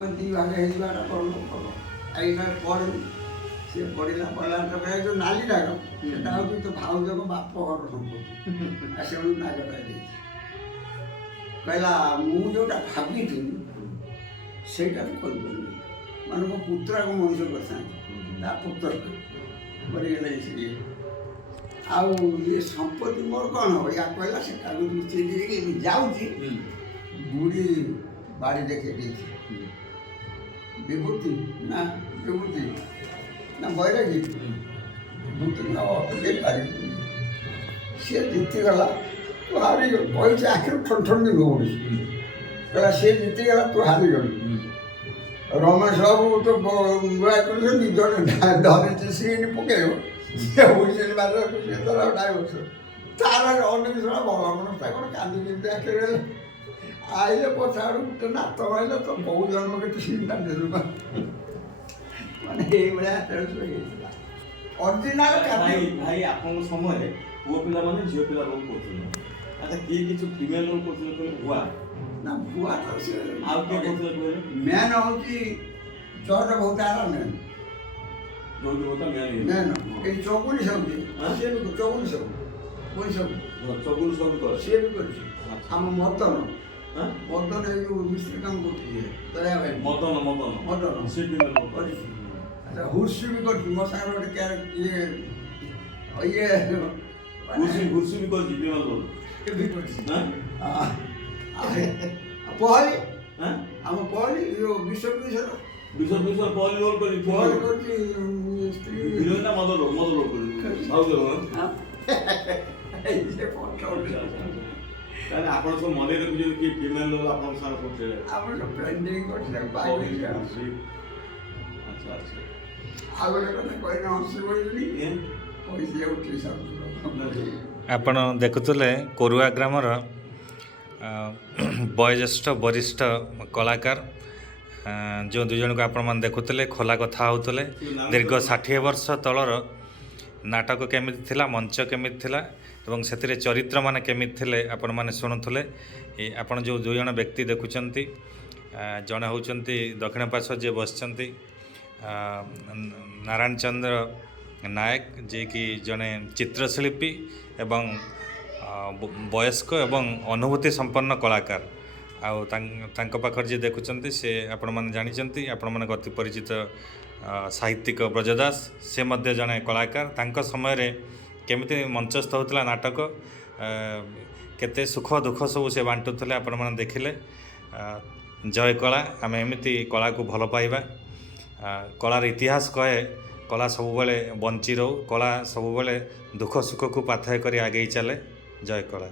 ଦି ଭାଗ ହେଇଯିବାଟା ବଡ଼ ଲୋକ ଏଇଟା ପଢ଼ିଲି ସେ ପଢ଼ିଲା ଯୋଉ ନାଲି ଡାକ ସେଟା ହେଉଛି ତ ଭାଉଜଙ୍କ ବାପ ଘର ସମ୍ପତ୍ତି ଆଉ ସେଣୁ ନାଗଟା ଦେଇଛି କହିଲା ମୁଁ ଯୋଉଟା ଭାବିଥିଲି ସେଇଟା ବି କରିପାରିବି ମାନେ ମୋ ପୁତ୍ରାକୁ ମଣିଷ କରିଥାନ୍ତି ତା ପୁତ୍ର ମରିଗଲା ଇଏ ଆଉ ଇଏ ସମ୍ପତ୍ତି ମୋର କ'ଣ ହବ ୟା କହିଲା ସେ କାଗଜ ଲୁଚେଇ ଦେଇକି ଯାଉଛି ବୁଢ଼ୀ ବାଡ଼ି ଦେଖେଇ ଦେଇଛି ବିଭୂତି ନା ବିଭୂତି ନା ବୈରାଗୀ ବିଭୂତି ନା ଅଟକେଇ ପାରିବି ସିଏ ଜିତିଗଲା ତୁ ହାରିଗଲୁ କହିଛି ଆଖିରୁ ଠଣ୍ଡି ଗଉଡ଼ି କହିଲା ସିଏ ଜିତିଗଲା ତୁ ହାରିଗଲୁ ରମେଶ ବାବୁ ତ ବୁଢ଼ା କରୁଛନ୍ତି ଜଣେ ଧରିଛି ସିଏ ପକେଇବ ସିଏ ହୁଇସିଲ୍ ମାରିବାକୁ ସିଏ ଧର ଡାଇଭର୍ସ ତାର ଅନେକ ଶୁଣା ଭଲ ମନଟା କ'ଣ କାନ୍ଦି କେମିତି ଆଖିରେ ହେଲେ ଆଇଲେ ପଛା ଆଡ଼ୁ ଗୋଟେ ନାତ ମାଇଲେ ତ ବହୁ ଜନ୍ମ କେତେ ସିନ୍ଟା ଦେଲୁ ମାନେ ଏଇଭଳିଆ ହେଇଥିଲା ଅରିଜିନାଲ ଭାଇ ଆପଣଙ୍କ ସମୟରେ ପୁଅ ପିଲାମାନେ ଝିଅ ପିଲା ରୋଲ୍ କରୁଥିଲେ ଆଚ୍ଛା କିଏ କିଛି ଫିମେଲ୍ ରୋଲ୍ କରୁଥିଲେ କହିଲେ ଭୁଆ ନା ଭୁଆ ତ ସେ ଆଉ କିଏ କରୁଥିଲେ କହିଲେ ମେନ୍ ହେଉଛି ଜଜ ବହୁତ ଆର ମେନ୍ ଯୋଉଠି ବହୁତ ମେନ୍ ଏଇ ଚଗୁଲି ସବୁ ସିଏ ବି ଚଗୁଲି ସବୁ ପୁଣି ସବୁ ଚଗୁଲ ସବୁ କରେ ସିଏ ବି କରିଛି ଆମ ମଦନ ମଦନ ଏଇ ଯେଉଁ ମିସ୍ତ୍ରୀ କାମ କରୁଛି ଦୟା ଭାଇ ମଦନ ସେ ଫିମେଲ୍ ରୋଲ୍ କରିଛି ଆଚ୍ଛା ହୁର୍ସି ବି କରିଛି ମୋ ସାଙ୍ଗରେ ଗୋଟେ ଇଏ ଘୁଷି ବି କରିଛି ଫିମେଲ୍ ରୋଲ୍ ବି କରିଛି ପହଳି ଆମ ପହଳି ଯୋଉ ବିଶ୍ୱ ପହଲି ରୋଲ୍ କରି ପହଳି କରିଛି ସ୍ତ୍ରୀ ହିରୋଇନ୍ ନା ମଦ ରୋଲ୍ କରି ଭାଉଜ ରୋଲ୍ ତାହେଲେ ଆପଣ ସବୁ ମନେ ରଖିଛନ୍ତି କି ଫିମେଲ୍ ରୋଲ୍ ଆପଣଙ୍କ ସାଙ୍ଗରେ କରୁଥିଲେ ଆମର ସବୁ ପେଣ୍ଡିଂ କରିଛି ଆଚ୍ଛା ଆଚ୍ଛା ଆଉ ଗୋଟେ କଥା କହିଲେ ହସି କହିଲି ପଇସା ଉଠି ଆପଣ ଦେଖୁଥିଲେ କୋରୁଆ ଗ୍ରାମର ବୟୋଜ୍ୟେଷ୍ଠ ବରିଷ୍ଠ କଳାକାର ଯେଉଁ ଦୁଇ ଜଣଙ୍କୁ ଆପଣମାନେ ଦେଖୁଥିଲେ ଖୋଲା କଥା ହେଉଥିଲେ ଦୀର୍ଘ 60 ବର୍ଷ ତଳର ନାଟକ କେମିତି ଥିଲା ମଞ୍ଚ କେମିତି ଥିଲା ଏବଂ ସେଥିରେ ଚରିତ୍ରମାନେ କେମିତି ଥିଲେ ଆପଣମାନେ ଶୁଣୁଥିଲେ ଆପଣ ଯେଉଁ ଦୁଇ ଜଣ ବ୍ୟକ୍ତି ଦେଖୁଛନ୍ତି ଜଣେ ହେଉଛନ୍ତି ଦକ୍ଷିଣ ପାର୍ଶ୍ୱ ଯିଏ ବସିଛନ୍ତି ନାରାୟଣ ଚନ୍ଦ୍ର ନାୟକ ଯିଏକି ଜଣେ ଚିତ୍ରଶିଳ୍ପୀ ଏବଂ ବୟସ୍କ ଏବଂ ଅନୁଭୂତି ସମ୍ପନ୍ନ କଳାକାର ଆଉ ତାଙ୍କ ପାଖରେ ଯିଏ ଦେଖୁଛନ୍ତି ସେ ଆପଣମାନେ ଜାଣିଛନ୍ତି ଆପଣମାନଙ୍କ ଅତି ପରିଚିତ ସାହିତ୍ୟିକ ବ୍ରଜଦାସ ସେ ମଧ୍ୟ ଜଣେ କଳାକାର ତାଙ୍କ ସମୟରେ କେମିତି ମଞ୍ଚସ୍ଥ ହେଉଥିଲା ନାଟକ କେତେ ସୁଖ ଦୁଃଖ ସବୁ ସେ ବାଣ୍ଟୁଥିଲେ ଆପଣମାନେ ଦେଖିଲେ ଜୟ କଳା ଆମେ ଏମିତି କଳାକୁ ଭଲ ପାଇବା କଳାର ଇତିହାସ କହେ କଳା ସବୁବେଳେ ବଞ୍ଚି ରହୁ କଳା ସବୁବେଳେ ଦୁଃଖ ସୁଖକୁ ପାଥେୟ କରି ଆଗେଇ ଚାଲେ ଜୟ କଳା।